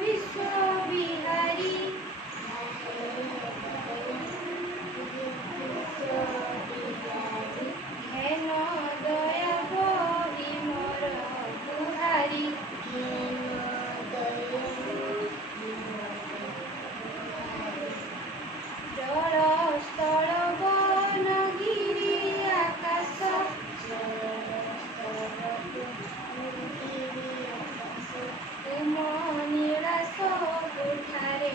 विश्व बिहारी हेन दया बही मोर गुहारी जल स्थल वन गिरी आकाश तुम नीला सबुठारे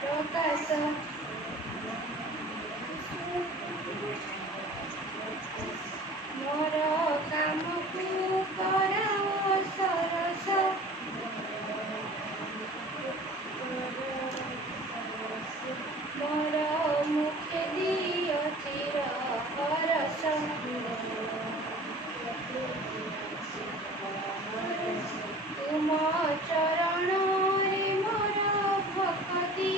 प्रकाश मोर कामकु कराओ सरस मोर मुखे दियो चिर हरस तुम चरण रे मोर भक्ति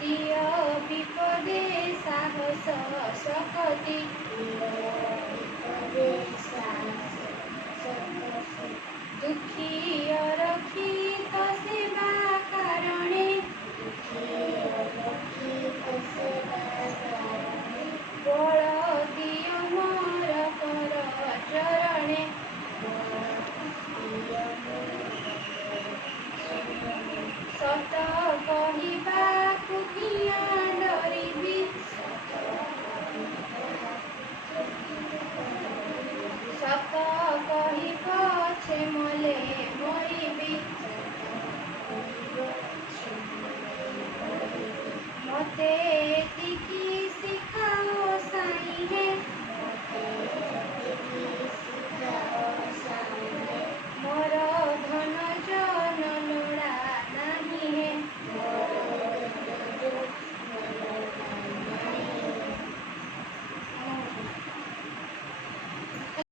दियो विपदे साहस शक्ति